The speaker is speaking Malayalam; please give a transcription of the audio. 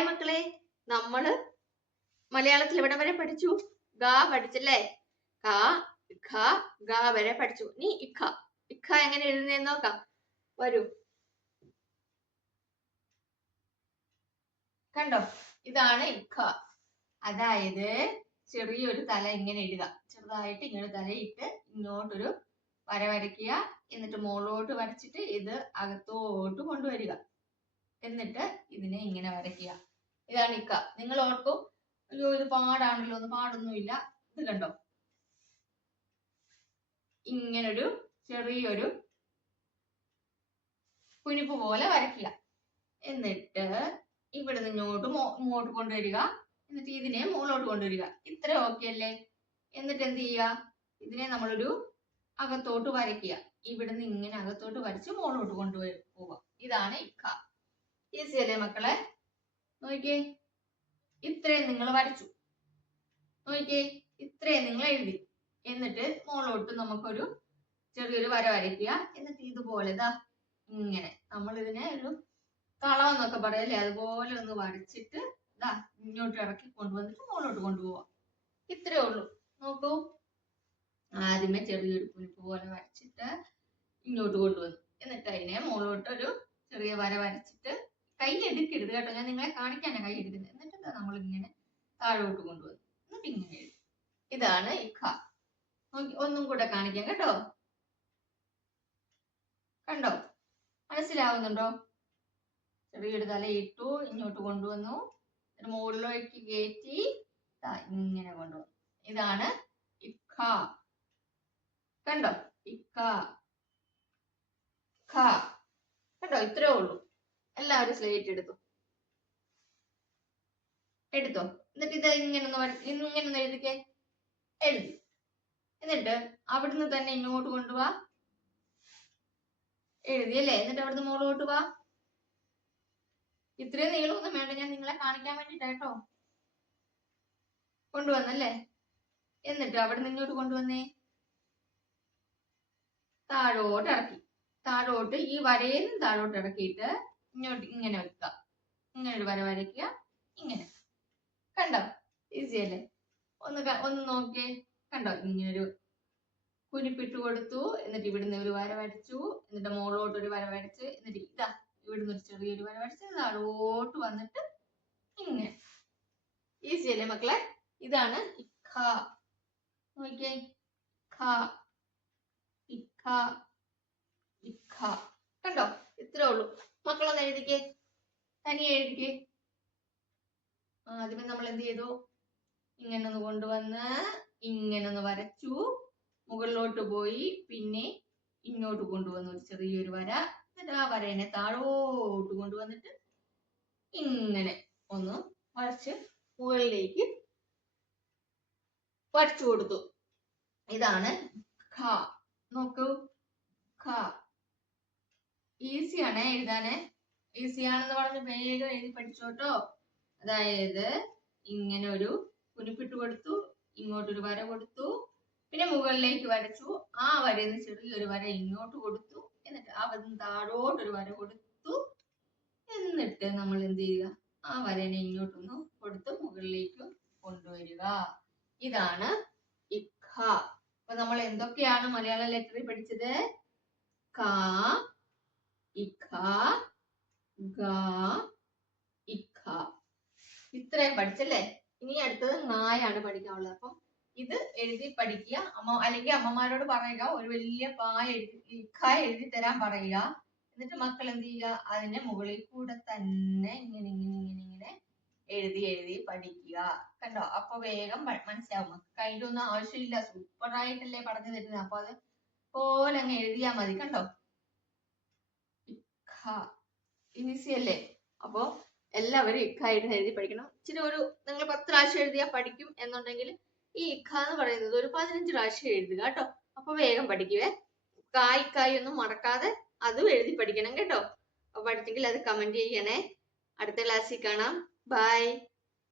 ഹായ് മക്കളെ, നമ്മള് മലയാളത്തിൽ എവിടെ വരെ പഠിച്ചു? ഗ പഠിച്ചല്ലേ? ക ഖ ഗ വരെ പഠിച്ചു. നീ ഇഖ ഇഖ എങ്ങനെ എഴുതുന്നേന്ന് നോക്കാം. വരൂ, കണ്ടോ? ഇതാണ് ഇഖ. അതായത് ചെറിയൊരു തല ഇങ്ങനെ ഇടുക, ചെറുതായിട്ട് ഇങ്ങനെ തലയിട്ട് ഇങ്ങോട്ടൊരു വര വരയ്ക്കുക, എന്നിട്ട് മുകളിലോട്ട് വരച്ചിട്ട് ഇത് അകത്തോട്ട് കൊണ്ടുവരിക, എന്നിട്ട് ഇതിനെ ഇങ്ങനെ വരയ്ക്കുക. ഇതാണ് ഇക്ക. നിങ്ങൾ ഓർക്കും, അയ്യോ ഇത് പാടാണല്ലോ. ഒന്ന് പാടൊന്നുമില്ല. ഇത് കണ്ടോ, ഇങ്ങനൊരു ചെറിയൊരു കുനിപ്പ് പോലെ വരയ്ക്കുക. എന്നിട്ട് ഇവിടെ നിന്നോട്ട് ഇങ്ങോട്ട് കൊണ്ടുവരിക, എന്നിട്ട് ഇതിനെ മുകളിലോട്ട് കൊണ്ടുവരിക. ഇത്ര ഓക്കെ അല്ലേ? എന്നിട്ട് എന്ത് ചെയ്യുക, ഇതിനെ നമ്മളൊരു അകത്തോട്ട് വരയ്ക്കുക. ഇവിടുന്ന് ഇങ്ങനെ അകത്തോട്ട് വരച്ച് മുകളിലോട്ട് കൊണ്ടുപോവുക. ഇതാണ് ഇക്ക. ഈസി അല്ലേ മക്കളെ? നോക്കിയേ, ഇത്രയും നിങ്ങൾ വരച്ചു. നോക്കിയേ, ഇത്രയും നിങ്ങൾ എഴുതി. എന്നിട്ട് മുകളിലോട്ട് നമുക്കൊരു ചെറിയൊരു വര വരയ്ക്കുക. എന്നിട്ട് ഇതുപോലെ ഇതാ ഇങ്ങനെ നമ്മൾ ഇതിനെ ഒരു തളം എന്നൊക്കെ പറയല്ലേ, അതുപോലെ ഒന്ന് വരച്ചിട്ട് ഇതാ ഇങ്ങോട്ട് ഇറക്കി കൊണ്ടുവന്നിട്ട് മുകളിലോട്ട് കൊണ്ടുപോവാം. ഇത്രയേ ഉള്ളൂ. നോക്കൂ, ആദ്യമേ ചെറിയൊരു കുനിപ്പ് പോലെ വരച്ചിട്ട് ഇങ്ങോട്ട് കൊണ്ടുവന്നു. എന്നിട്ട് അതിനെ മുകളിലോട്ട് ഒരു ചെറിയ വര വരച്ചിട്ട്, കൈ എടുക്കരുത് കേട്ടോ, ഞാൻ നിങ്ങളെ കാണിക്കാനാണ് കൈ എടുക്കുന്നത്. എന്നിട്ട് നമ്മൾ ഇങ്ങനെ താഴോട്ട് കൊണ്ടുവന്നു. എന്നിട്ട് ഇങ്ങനെ എഴുതി. ഇതാണ് ഇഖ. ഒന്നും കൂടെ കാണിക്കാം കേട്ടോ. കണ്ടോ? മനസ്സിലാവുന്നുണ്ടോ? ചെറിയൊരു തല ഇട്ടു, ഇങ്ങോട്ട് കൊണ്ടുവന്നു, മുകളിലേക്ക് കയറ്റി ഇങ്ങനെ കൊണ്ടുവന്നു. ഇതാണ് ഇഖ. കണ്ടോ? ഇഖ ഖ. കണ്ടോ? ഇത്രേ ഉള്ളൂ. എല്ലാവരും സ്ലേറ്റ് എടുത്തോ. എന്നിട്ട് ഇത് ഇങ്ങനൊന്ന് എഴുതിക്കേ. എഴുതി. എന്നിട്ട് അവിടുന്ന് തന്നെ ഇങ്ങോട്ട് കൊണ്ടുപോവാ. എഴുതിയല്ലേ? എന്നിട്ട് അവിടുന്ന് മുകളിലോട്ട് വാ. ഇത്രയും നീളമൊന്നും വേണ്ട, ഞാൻ നിങ്ങളെ കാണിക്കാൻ വേണ്ടിട്ടാട്ടോ. കൊണ്ടുവന്നല്ലേ? എന്നിട്ട് അവിടുന്ന് ഇങ്ങോട്ട് കൊണ്ടുവന്നേ, താഴോട്ട് ഇറക്കി. താഴോട്ട് ഈ വരയിൽ താഴോട്ട് ഇറക്കിയിട്ട് ഇങ്ങോട്ട് ഇങ്ങനെ വെക്കുക. ഇങ്ങനെ ഒരു വര വരയ്ക്കുക. ഇങ്ങനെ. കണ്ടോ? ഈസി അല്ലേ? ഒന്ന് നോക്കിയേ. കണ്ടോ? ഇങ്ങനൊരു കുനിപ്പിട്ട് കൊടുത്തു. എന്നിട്ട് ഇവിടുന്ന് ഒരു വര വരച്ചു. എന്നിട്ട് മുകളിലോട്ട് ഒരു വര വരച്ച്, എന്നിട്ട് ഇതാ ഇവിടുന്ന് ഒരു ചെറിയൊരു വര വരച്ച് താഴോട്ട് വന്നിട്ട് ഇങ്ങനെ. ഈസി അല്ലേ മക്കളെ? ഇതാണ് ഇഖ. നോക്കിയേ, ഖ ഇഖ ഇഖ. കണ്ടോ? ഇത്രേ ഉള്ളൂ. മക്കളൊന്ന് എഴുതിക്കേ, തനിയെ എഴുതിക്കേ. ആദ്യമേ നമ്മൾ എന്ത് ചെയ്തു, ഇങ്ങനൊന്ന് കൊണ്ടുവന്ന് ഇങ്ങനൊന്ന് വരച്ചു, മുകളിലോട്ട് പോയി, പിന്നെ ഇങ്ങോട്ട് കൊണ്ടുവന്നു ഒരു ചെറിയൊരു വര. എന്നിട്ട് ആ വരേനെ താഴോട്ട് കൊണ്ടുവന്നിട്ട് ഇങ്ങനെ ഒന്ന് വരച്ച് മുകളിലേക്ക് വരച്ചു കൊടുത്തു. ഇതാണ് ഖ. നോക്കൂ, ഖ. ഈസിയാണേ എഴുതാന്. ഈസിയാണെന്ന് പറഞ്ഞ് വേഗം എഴുതി പഠിച്ചോട്ടോ. അതായത് ഇങ്ങനെ ഒരു കുനിപ്പിട്ട് കൊടുത്തു, ഇങ്ങോട്ടൊരു വര കൊടുത്തു, പിന്നെ മുകളിലേക്ക് വരച്ചു, ആ വരയിൽ നിന്ന് ചെറിയൊരു വര ഇങ്ങോട്ട് കൊടുത്തു, എന്നിട്ട് അവിടെ താഴോട്ടൊരു വര കൊടുത്തു, എന്നിട്ട് നമ്മൾ എന്ത് ചെയ്യുക, ആ വരനെ ഇങ്ങോട്ടൊന്ന് കൊടുത്ത് മുകളിലേക്ക് കൊണ്ടുവരിക. ഇതാണ് ഇഖ. അപ്പൊ നമ്മൾ എന്തൊക്കെയാണ് മലയാള ലെറ്ററിൽ പഠിച്ചത്? ക, ഇഖ, ഗ, ഇഖ. ഇത്രയും പഠിച്ചല്ലേ? ഇനി അടുത്തത് നായാണ് പഠിക്കാനുള്ളത്. അപ്പം ഇത് എഴുതി പഠിക്കുക. അല്ലെങ്കിൽ അമ്മമാരോട് പറയുക, ഒരു വലിയ ഇഖ എഴുതി തരാൻ പറയുക. എന്നിട്ട് മക്കൾ എന്ത് ചെയ്യുക, അതിന്റെ മുകളിൽ കൂടെ തന്നെ ഇങ്ങനെ ഇങ്ങനെ ഇങ്ങനെ ഇങ്ങനെ എഴുതി എഴുതി പഠിക്കുക. കണ്ടോ? അപ്പൊ വേഗം മനസ്സിലാവും. അതിന്റെ ഒന്നും ആവശ്യമില്ല, സൂപ്പറായിട്ടല്ലേ പറഞ്ഞു തരുന്നത്. അപ്പൊ അത് പോലെ അങ്ങ് എഴുതിയാ മതി. കണ്ടോ? ഇഖ. ഈസി അല്ലേ? അപ്പൊ എല്ലാവരും ഇഖ എഴുതി പഠിക്കണം. ഇച്ചിരി നിങ്ങൾ 10 പ്രാവശ്യം എഴുതിയാൽ പഠിക്കും എന്നുണ്ടെങ്കിൽ ഈ ഇഖ എന്ന് പറയുന്നത് ഒരു 15 പ്രാവശ്യം എഴുതുക കേട്ടോ. അപ്പൊ വേഗം പഠിക്കുവേ. കായ് ഒന്നും മറക്കാതെ അതും എഴുതി പഠിക്കണം കേട്ടോ. അപ്പൊ പഠിച്ചെങ്കിൽ അത് കമന്റ് ചെയ്യണേ. അടുത്ത ക്ലാസ്സിൽ കാണാം. ബൈ.